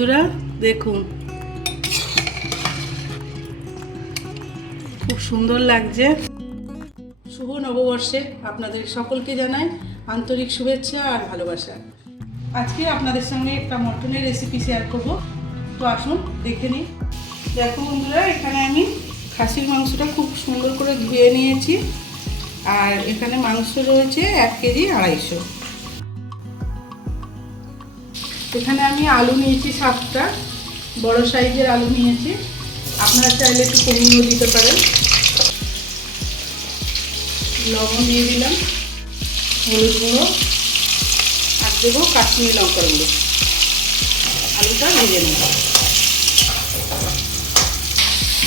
বন্ধুরা, দেখুন। খুব সুন্দর লাগছে। শুভ নববর্ষে আপনাদের সকলকে জানাই আন্তরিক শুভেচ্ছা আর ভালোবাসা। আজকে আপনাদের সঙ্গে একটা মটনের রেসিপি শেয়ার করব। তো আসুন, দেখে নিই। দেখো বন্ধুরা, এখানে আমি খাসির মাংসটা খুব সুন্দর করে ধুয়ে নিয়েছি। আর এখানে মাংস রয়েছে এক কেজি আড়াইশো। এখানে আমি আলু নিয়েছি সাতটা, বড় সাইজের আলু নিয়েছি। আপনারা চাইলে একটু কমিয়েও দিতে পারেন। লবণ দিয়ে দিলাম, হলুদ গুঁড়ো, আর দেবো কাশ্মীরি লঙ্কার গুঁড়ো। আলুটা ভেজে নেব।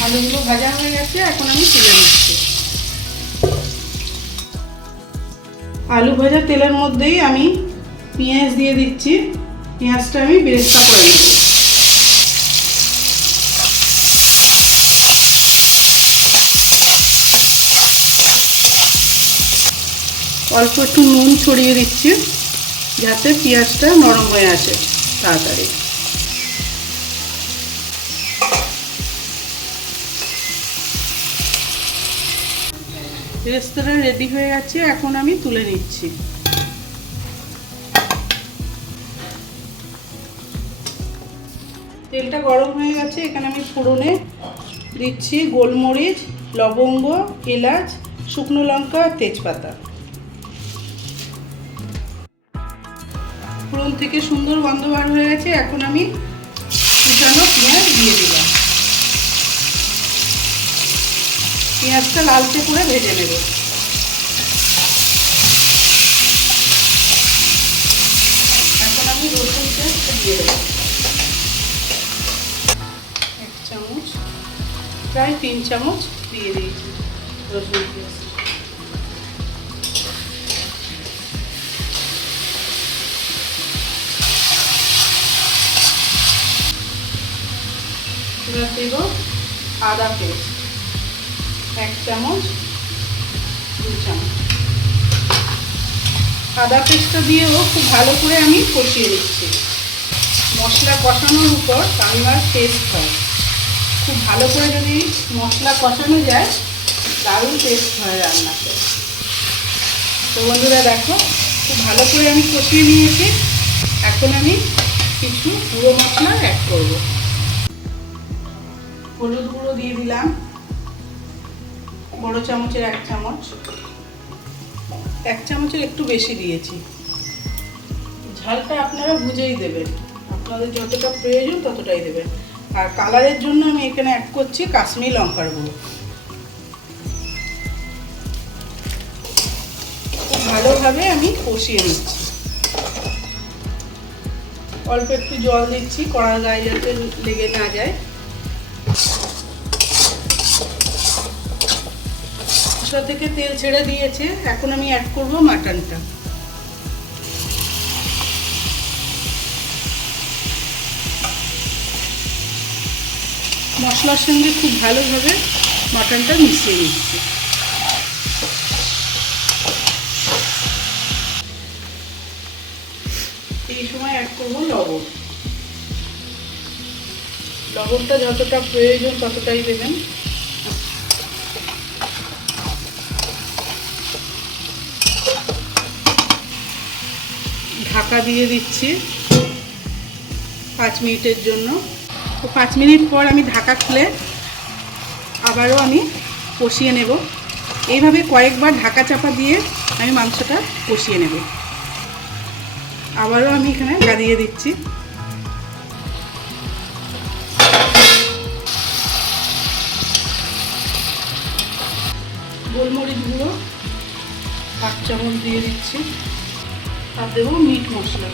আলুগুলো ভাজা হয়ে গেছে, এখন আমি তুলে নিচ্ছি। আলু ভাজা তেলের মধ্যেই আমি পেঁয়াজ দিয়ে দিচ্ছি। পেঁয়াজটা আমি বেরেস্তা করে নেব অল্প একটু নুন ছড়িয়ে দিচ্ছি, যাতে পেঁয়াজটা নরম হয়ে আসে তাড়াতাড়ি। রেস্তোরাঁ রেডি হয়ে গেছে, এখন আমি তুলে নিচ্ছি। তেলটা গরম হয়ে গেছে, এখানে আমি ফোড়নে দিচ্ছি গোলমরিচ, লবঙ্গ, এলাচ, শুকনো লঙ্কা, তেজপাতা। ফোড়ন থেকে সুন্দর গন্ধ বার হয়ে গেছে, এখন আমি কুচানো পেঁয়াজ দিয়ে দিলাম। পেঁয়াজটা লালচে করে ভেজে নেব। এখন আমি রসুন দিয়ে দেবো। প্রায় তিন চামচ দিয়ে দিয়েছি রসুন পেস্ট এবার দেব আদা পেস্ট। এক চামচ, দু চামচ। আদা পেস্টটা দিয়েও খুব ভালো করে আমি কষিয়ে নিচ্ছি। মশলা কষানোর উপর রান্নার টেস্ট হয়। খুব ভালো করে যদি মশলা কষানো যায়, দারুণ টেস্ট হয় রান্নাতে। তো বন্ধুরা দেখো, খুব ভালো করে আমি কষিয়ে নিয়েছি। এখন আমি কিছু গুঁড়ো মশলা অ্যাড করব। হলুদ গুঁড়ো দিয়ে দিলাম। বড় চামচের এক চামচ। এক চামচের একটু বেশি দিয়েছি। ঝালটা আপনারা বুঝেই দেবেন। আপনাদের যতটা প্রয়োজন ততটাই দেবেন। আর কালারের জন্য আমি এখানে অ্যাড করছি কাশ্মীর লঙ্কার গুঁড়ো। ভালোভাবে আমি কষিয়ে নিচ্ছি। অল্প একটু জল দিচ্ছি, কড়ার গায়ে যাতে লেগে না যায়। মশলা থেকে তেল ছেড়ে দিয়েছে, এখন আমি অ্যাড করব মাটনটা। মশলার সঙ্গে খুব ভালোভাবে মাটনটা মিশিয়ে নিচ্ছি। এই সময় অ্যাড করব লবণ। লবণটা যতটা প্রয়োজন ততটাই দেবেন। ঢাকা দিয়ে দিচ্ছি পাঁচ মিনিটের জন্য। তো পাঁচ মিনিট পর আমি ঢাকা খুলে আবারও আমি কষিয়ে নেব। এইভাবে কয়েকবার ঢাকা চাপা দিয়ে আমি মাংসটা কষিয়ে নেব। আবারও আমি এখানে গাড়িয়ে দিচ্ছি। গোলমরিচ গুঁড়ো হাফ চামচ দিয়ে দিচ্ছি। আর দেবো মিট মশলা।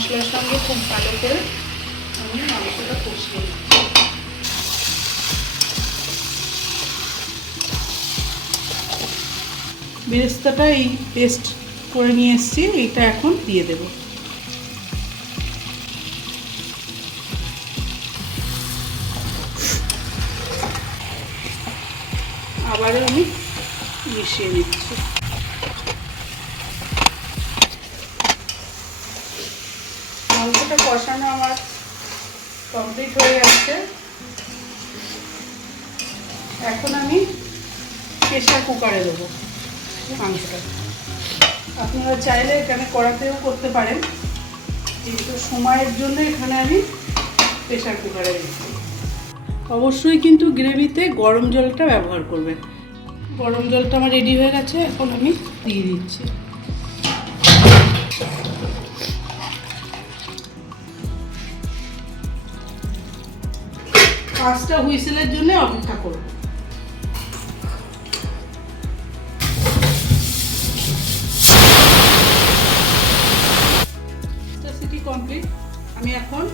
মশলার সঙ্গে খুব ভালো করে আমি মাংসটা কষিয়ে বেরেস্তাটা এই পেস্ট করে নিয়ে এসেছি এইটা এখন দিয়ে দেবো। আবারও আমি মিশিয়ে নিচ্ছি। মাংসটা কষানো আমার কমপ্লিট হয়ে যাচ্ছে এখন আমি প্রেশার কুকারে দেবো মাংসটা। আপনারা চাইলে এখানে কড়াতেও করতে পারেন কিন্তু সময়ের জন্য এখানে আমি প্রেশার কুকারে দিচ্ছি। অবশ্যই কিন্তু গ্রেভিতে গরম জলটা ব্যবহার করবেন। গরম জলটা আমার রেডি হয়ে গেছে, এখন আমি দিয়ে দিচ্ছি। পাঁচটা হুইসেলের জন্য অপেক্ষা করব কমপ্লিট। আমি এখন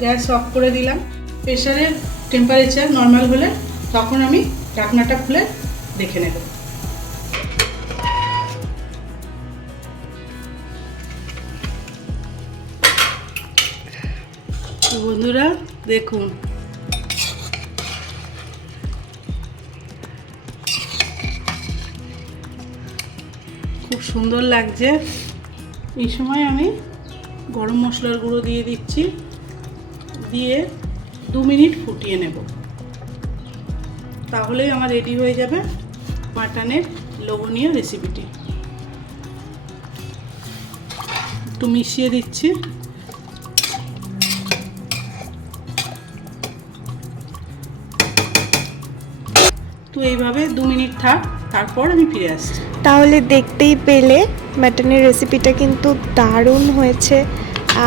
গ্যাস অফ করে দিলাম। প্রেশারের টেম্পারেচার নর্মাল হলে তখন আমি ঢাকনাটা খুলে দেখে নেব। বন্ধুরা দেখুন। খুব সুন্দর লাগছে। এই সময় আমি গরম মশলার গুঁড়ো দিয়ে দিচ্ছি। দিয়ে দু মিনিট ফুটিয়ে নেব। তাহলেই আমার রেডি হয়ে যাবে মাটনের লোভনীয় রেসিপিটি। একটু মিশিয়ে দিচ্ছি। তো এইভাবে দু মিনিট থাক, তারপর আমি ফিরে আসছি। তাহলে দেখতেই পেলে মাটনের রেসিপিটা কিন্তু দারুণ হয়েছে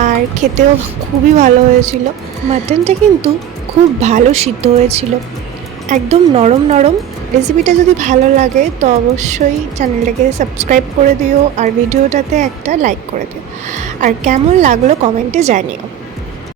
আর খেতেও খুবই ভালো হয়েছিল। মাটনটা কিন্তু খুব ভালো সিদ্ধ হয়েছিল। একদম নরম নরম। রেসিপিটা যদি ভালো লাগে তো অবশ্যই চ্যানেলটাকে সাবস্ক্রাইব করে দিও আর ভিডিওটাতে একটা লাইক করে দিও। আর কেমন লাগল কমেন্টে জানিও।